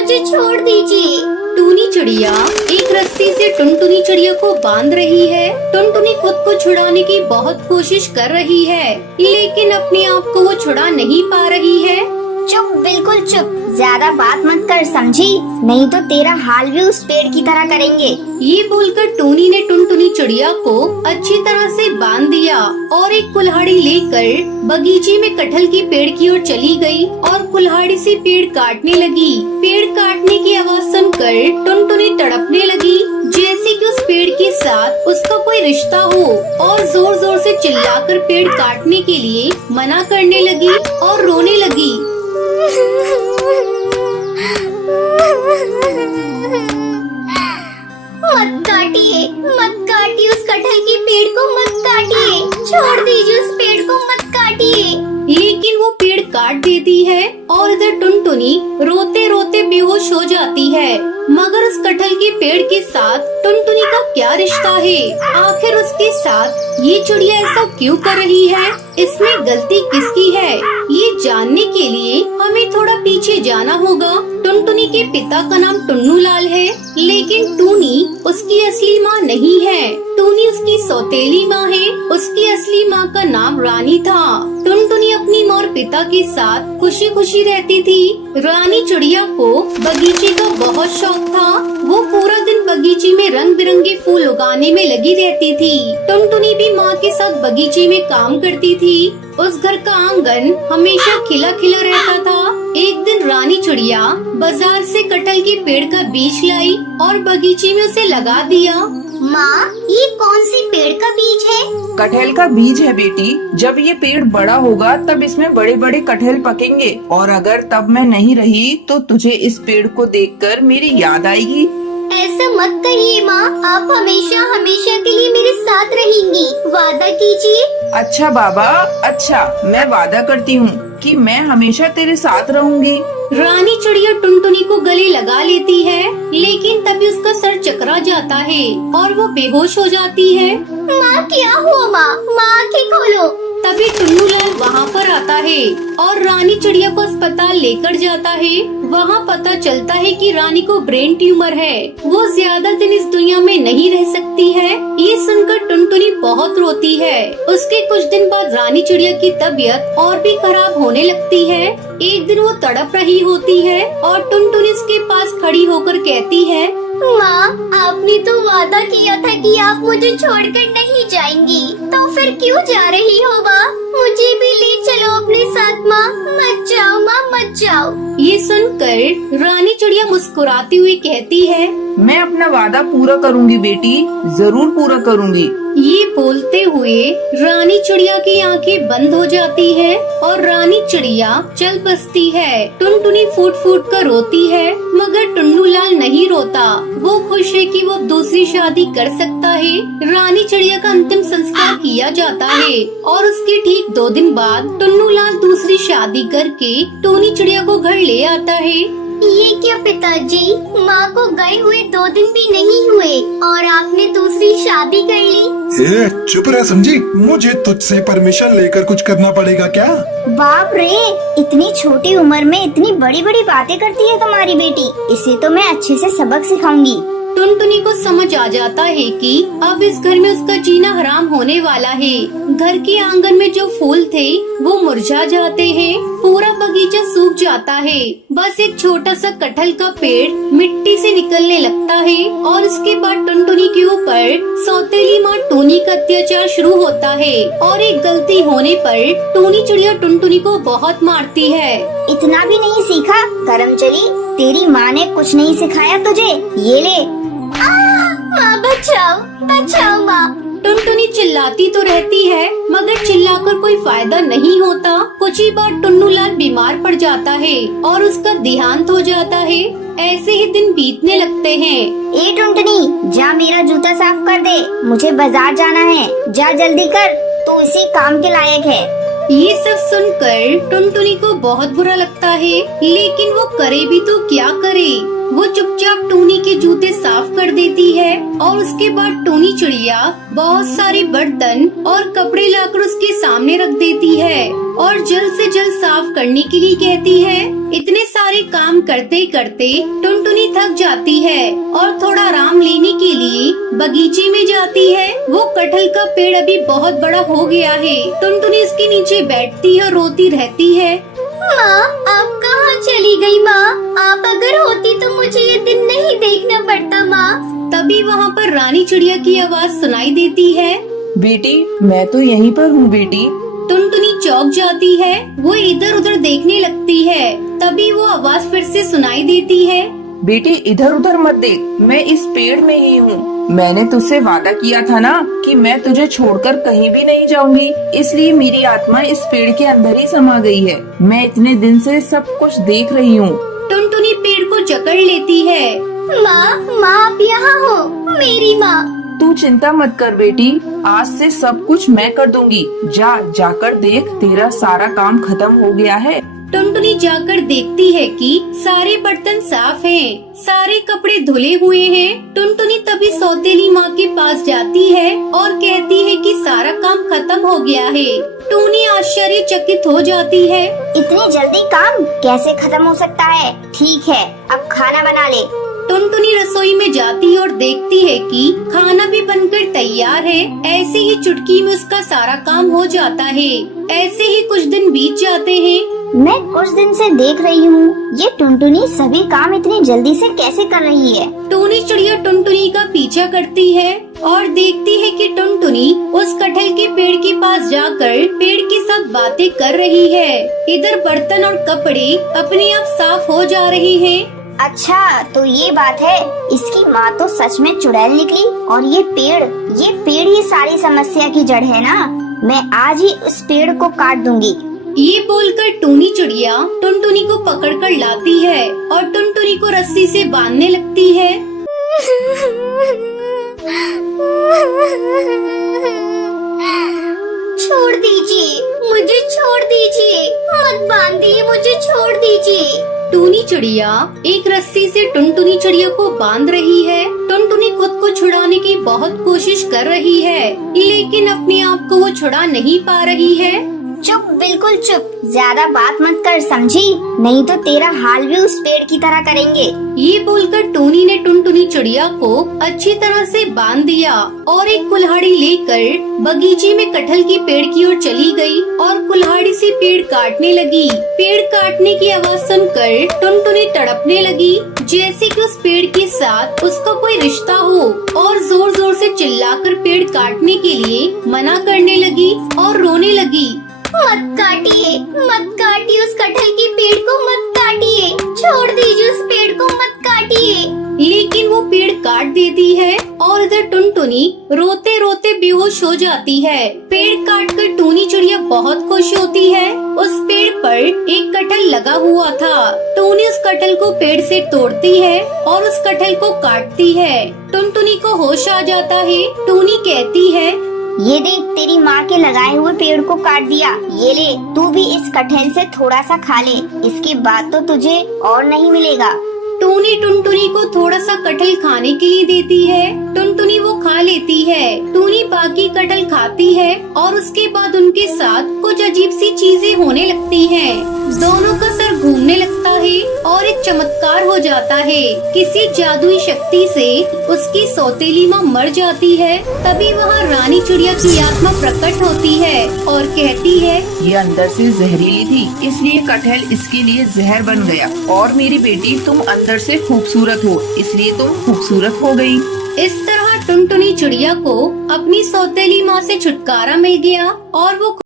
मुझे छोड़ दीजिए। टूनी चिड़िया एक रस्सी से टुनटुनी चिड़िया को बांध रही है। टुनटुनी खुद को छुड़ाने की बहुत कोशिश कर रही है, लेकिन अपने आप को वो छुड़ा नहीं पा रही है। चुप, बिल्कुल चुप, ज्यादा बात मत कर, समझी? नहीं तो तेरा हाल भी उस पेड़ की तरह करेंगे। ये बोलकर टूनी ने टुनटुनी चिड़िया को अच्छी तरह से बांध दिया और एक कुल्हाड़ी लेकर बगीचे में कटहल की पेड़ की ओर चली गई और कुल्हाड़ी से पेड़ काटने लगी। पेड़ काटने की आवाज सुनकर टुनटुनी तड़पने लगी, जैसे कि उस पेड़ के साथ उसका कोई रिश्ता हो, और जोर जोर से चिल्लाकर पेड़ काटने के लिए मना करने लगी और रोने लगी। मत काटिए, मत काटिए उस कटहल के पेड़ को, मत काटिए, छोड़ दीजिए उस पेड़ को, मत काटिए। लेकिन वो पेड़ काट देती है और इधर टुनटुनी रोते रोते बेहोश हो जाती है। मगर उस कटहल के पेड़ के साथ टुनटुनी का क्या रिश्ता है? आखिर उसके साथ ये चिड़िया ऐसा क्यों कर रही है? इसमें गलती किसकी है? ये जानने के लिए हमें थोड़ा पीछे जाना होगा। टुनटुनी के पिता का नाम टुन्नू लाल है, लेकिन टूनी उसकी असली माँ नहीं है। टूनी उसकी सौतेली माँ है। उसकी असली माँ का नाम रानी था। टुनटुनी अपनी माँ और पिता के साथ खुशी खुशी रहती थी। रानी चिड़िया को बगीचे का बहुत शौक था। वो पूरा दिन बगीचे में रंग बिरंगे फूल उगाने में लगी रहती थी। टुनटुनी भी माँ के साथ बगीचे में काम करती थी। उस घर का आंगन हमेशा खिला खिला रहता था। एक दिन रानी चिड़िया बाजार से कटहल के पेड़ का बीज लाई और बगीचे में उसे लगा दिया। माँ, ये कौन सी पेड़ का बीज है? कटहल का बीज है बेटी। जब ये पेड़ बड़ा होगा तब इसमें बड़े बड़े कटहल पकेंगे, और अगर तब मैं नहीं रही तो तुझे इस पेड़ को देखकर मेरी याद आएगी। ऐसा मत कहिए माँ, आप हमेशा हमेशा के लिए मेरे साथ रहेंगी, वादा कीजिए। अच्छा बाबा, अच्छा, मैं वादा करती हूँ कि मैं हमेशा तेरे साथ रहूंगी। रानी चिड़िया टुनटुनी को गले लगा लेती है, लेकिन तभी उसका सर चकरा जाता है और वो बेहोश हो जाती है। माँ, क्या हुआ माँ? माँ, आँखें खोलो। तभी टुन्नू लाल वहाँ पर आता है और रानी चिड़िया को अस्पताल लेकर जाता है। वहाँ पता चलता है कि रानी को ब्रेन ट्यूमर है। वो ज्यादा दिन इस दुनिया में नहीं रह सकती है। ये सुनकर टुनटुनी बहुत रोती है। उसके कुछ दिन बाद रानी चिड़िया की तबीयत और भी खराब होने लगती है। एक दिन वो तड़प रही होती है और टुनटुनी उसके पास खड़ी होकर कहती है, माँ, आपने तो वादा किया था कि आप मुझे छोड़कर नहीं जाएंगी, तो फिर क्यों जा रही हो माँ? मुझे भी ले चलो अपने साथ माँ, मत जाओ माँ, मत जाओ। ये सुनकर रानी चिड़िया मुस्कुराती हुई कहती है, मैं अपना वादा पूरा करूंगी बेटी, जरूर पूरा करूंगी। ये बोलते हुए रानी चिड़िया की आंखें बंद हो जाती है और रानी चिड़िया चल बसती है। टुनटुनी फूट फूट कर रोती है, मगर टुन्नू लाल नहीं रोता। वो खुश है कि वो दूसरी शादी कर सकता है। रानी चिड़िया का अंतिम संस्कार किया जाता है और उसके ठीक 2 दिन बाद टुन्नू लाल दूसरी शादी करके टूनी चिड़िया को घर ले आता है। ये क्या पिताजी, माँ को गए हुए 2 दिन भी नहीं हुए और आपने दूसरी शादी कर ली? ए, चुप रह समझी, मुझे तुझसे परमिशन लेकर कुछ करना पड़ेगा क्या? बाप रे, इतनी छोटी उम्र में इतनी बड़ी बड़ी बातें करती है तुम्हारी बेटी। इसे तो मैं अच्छे से सबक सिखाऊंगी। टुनटुनी को समझ आ जाता है कि अब इस घर में उसका जीना हराम होने वाला है। घर के आंगन में जो फूल थे वो मुरझा जाते हैं, पूरा बगीचा सूख जाता है। बस एक छोटा सा कटहल का पेड़ मिट्टी से निकलने लगता है और उसके बाद टुनटुनी के ऊपर सौतेली माँ टूनी का अत्याचार शुरू होता है और एक गलती होने पर टूनी चिड़िया टुनटुनी को बहुत मारती है। इतना भी नहीं सीखा करमचली, तेरी माँ ने कुछ नहीं सिखाया तुझे, ये ले। माँ, बचाओ, बचाओ माँ। टुनटुनी चिल्लाती तो रहती है, मगर चिल्लाकर कोई फायदा नहीं होता। कुछ ही बार टुन्नू लाल बीमार पड़ जाता है और उसका देहांत हो जाता है। ऐसे ही दिन बीतने लगते हैं। ए टुनटुनी, जा मेरा जूता साफ कर दे, मुझे बाजार जाना है, जा जल्दी कर, तू इसी काम के लायक है। ये सब सुनकर टुनटुनी को बहुत बुरा लगता है, लेकिन वो करे भी तो क्या करे। वो चुपचाप टूनी के जूते साफ कर देती है और उसके बाद टूनी चिड़िया बहुत सारे बर्तन और कपड़े लाकर उसके सामने रख देती है और जल्द से जल्द साफ करने के लिए कहती है। इतने सारे काम करते करते टुनटुनी थक जाती है और थोड़ा आराम लेने के लिए बगीचे में जाती है। वो कटहल का पेड़ अभी बहुत बड़ा हो गया है। टुनटुनी इसके नीचे बैठती है और रोती रहती है। माँ, आप कहाँ चली गई माँ? आप अगर होती तो मुझे ये दिन नहीं देखना पड़ता माँ। तभी वहाँ पर रानी चिड़िया की आवाज सुनाई देती है। बेटी, मैं तो यहीं पर हूँ बेटी। टुनटुनी चौंक जाती है। वो इधर उधर देखने लगती है। तभी वो आवाज फिर से सुनाई देती है। बेटी, इधर उधर मत देख, मैं इस पेड़ में ही हूँ। मैंने तुझसे वादा किया था ना कि मैं तुझे छोड़कर कहीं भी नहीं जाऊंगी, इसलिए मेरी आत्मा इस पेड़ के अंदर ही समा गई है। मैं इतने दिन से सब कुछ देख रही हूँ। टुनटुनी पेड़ को जकड़ लेती है। माँ आप यहाँ हो, मेरी माँ। तू चिंता मत कर बेटी, आज से सब कुछ मैं कर दूंगी। जाकर देख, तेरा सारा काम खत्म हो गया है। टुनटुनी जाकर देखती है कि सारे बर्तन साफ हैं, सारे कपड़े धुले हुए हैं। टुनटुनी तभी सौतेली माँ के पास जाती है और कहती है कि सारा काम खत्म हो गया है। टूनी आश्चर्यचकित हो जाती है। इतनी जल्दी काम कैसे खत्म हो सकता है? ठीक है, अब खाना बना ले। टुनटुनी रसोई में जाती और देखती है कि खाना भी बनकर तैयार है। ऐसे ही चुटकी में उसका सारा काम हो जाता है। ऐसे ही कुछ दिन बीत जाते हैं। मैं कुछ दिन से देख रही हूँ, ये टुनटुनी सभी काम इतनी जल्दी से कैसे कर रही है? टूनी चिड़िया टुनटुनी का पीछा करती है और देखती है कि टुनटुनी उस कटहल के पेड़ के पास जाकर पेड़ के साथ बातें कर रही है। इधर बर्तन और कपड़े अपने आप साफ हो जा रहे हैं। अच्छा, तो ये बात है। इसकी माँ तो सच में चुड़ैल निकली। और ये पेड़ ही सारी समस्या की जड़ है ना। मैं आज ही उस पेड़ को काट दूंगी। ये बोलकर टूनी चिड़िया टुनटुनी को पकड़कर लाती है और टुनटुनी को रस्सी से बांधने लगती है। छोड़ दीजिए, मुझे छोड़ दीजिए, मत बांधिए, मुझे छोड़ दीजिए। टूनी चिड़िया एक रस्सी से टुनटुनी चिड़िया को बांध रही है। टुनटुनी खुद को छुड़ाने की बहुत कोशिश कर रही है, लेकिन अपने आप को वो छुड़ा नहीं पा रही है। चुप, बिल्कुल चुप। ज्यादा बात मत कर, समझी? नहीं तो तेरा हाल भी उस पेड़ की तरह करेंगे। ये बोलकर टूनी ने टुनटुनी चिड़िया को अच्छी तरह से बांध दिया और एक कुल्हाड़ी लेकर बगीचे में कटहल की पेड़ की ओर चली गई और कुल्हाड़ी से पेड़ काटने लगी। पेड़ काटने की आवाज सुनकर टुनटुनी तड़पने लगी, जैसे कि उस पेड़ के साथ उसका कोई रिश्ता हो, और जोर जोर से चिल्लाकर पेड़ काटने के लिए मना करने लगी और रोने लगी। मत काटिए उस कटहल के पेड़ को, मत काटिए। छोड़ दीजिए उस पेड़ को, मत काटिए। लेकिन वो पेड़ काट देती है और इधर टुनटुनी रोते रोते बेहोश हो जाती है। पेड़ काटकर टूनी चिड़िया बहुत खुश होती है। उस पेड़ पर एक कटहल लगा हुआ था। टूनी उस कटहल को पेड़ से तोड़ती है और उस कटहल को काटती है। टुनटुनी को होश आ जाता है। टूनी कहती है, ये देख, तेरी माँ के लगाए हुए पेड़ को काट दिया। ये ले, तू भी इस कटहल से थोड़ा सा खा ले, इसके बाद तो तुझे और नहीं मिलेगा। टूनी टुनटुनी को थोड़ा सा कटहल खाने के लिए देती है। टुनटुनी वो खा लेती है। टूनी बाकी कटहल खाती है और उसके बाद उनके साथ कुछ अजीब सी चीजें होने लगती हैं। दोनों का सर घूमने लगता है और एक चमत्कार हो जाता है। किसी जादुई शक्ति से उसकी सौतेली माँ मर जाती है। तभी वहाँ रानी चिड़िया की आत्मा प्रकट होती है और कहती है, ये अंदर से जहरीली थी, इसलिए कटहल इसके लिए जहर बन गया। और मेरी बेटी, तुम अंदर से खूबसूरत हो, इसलिए तुम खूबसूरत हो गई। इस तरह टुनटुनी चिड़िया को अपनी सौतेली माँ से छुटकारा मिल गया और वो